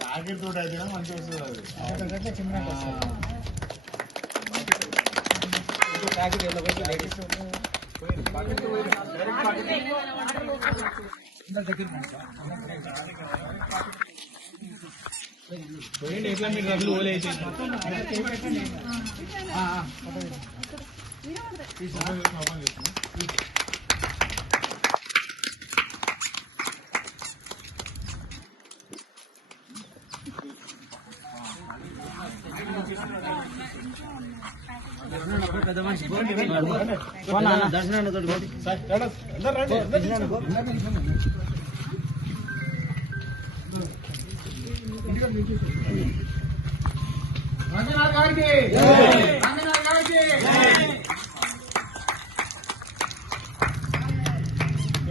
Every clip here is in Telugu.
ప్యాకెట్ తోటి అయితే మంచిగా వస్తుంది అది ఎట్లా మీరు రద్దులు ఓలేసి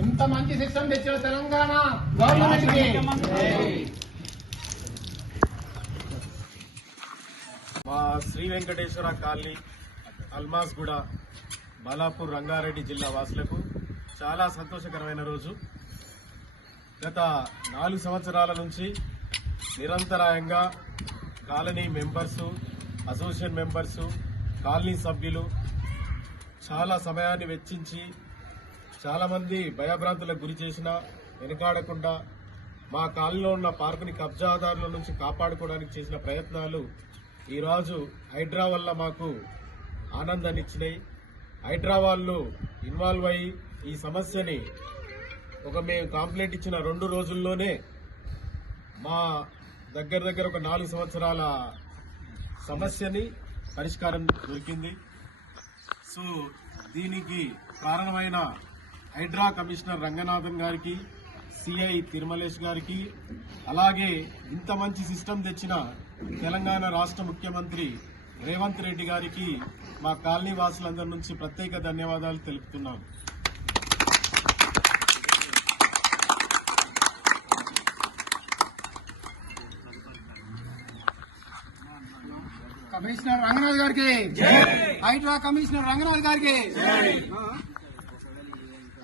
ఇంత మంచి సిస్టమ్ తెచ్చిన తెలంగాణ గవర్నమెంట్ కి మా శ్రీ వెంకటేశ్వర కాలనీ అల్మాస్గూడ బాలాపూర్ రంగారెడ్డి జిల్లా వాసులకు చాలా సంతోషకరమైన రోజు. గత 4 సంవత్సరాల నుంచి నిరంతరాయంగా colony members, association members, colony సభ్యులు చాలా సమయాన్ని వెచ్చించి చాలామంది భయభ్రాంతులకు గురి చేసినా వెనుకాడకుండా మా కాలనీలో ఉన్న పార్కుని కబ్జాదారుల నుంచి కాపాడుకోవడానికి చేసిన ప్రయత్నాలు ఈరోజు హైడ్రా వల్ల మాకు ఆనందాన్ని ఇచ్చినాయి. హైడ్రా వాళ్ళు ఇన్వాల్వ్ అయ్యి ఈ సమస్యని మేము కంప్లైంట్ ఇచ్చిన 2 రోజుల్లోనే మా దగ్గర ఒక 4 సంవత్సరాల సమస్యని పరిష్కారం దొరికింది. సో దీనికి కారణమైన హైడ్రా కమిషనర్ రంగనాథన్ గారికి, సిఐ తిరుమలేష్ గారికి, అలాగే ఇంత మంచి సిస్టమ్ తెచ్చిన తెలంగాణ రాష్ట్ర ముఖ్యమంత్రి రేవంత్ రెడ్డి గారికి మా కాలనీ వాసులందరి నుంచి ప్రత్యేక ధన్యవాదాలు తెలుపుతున్నాను. కమిషనర్ రంగనాథ్ గారికి, హైడ్రా కమిషనర్ రంగనాథ్ గారికి.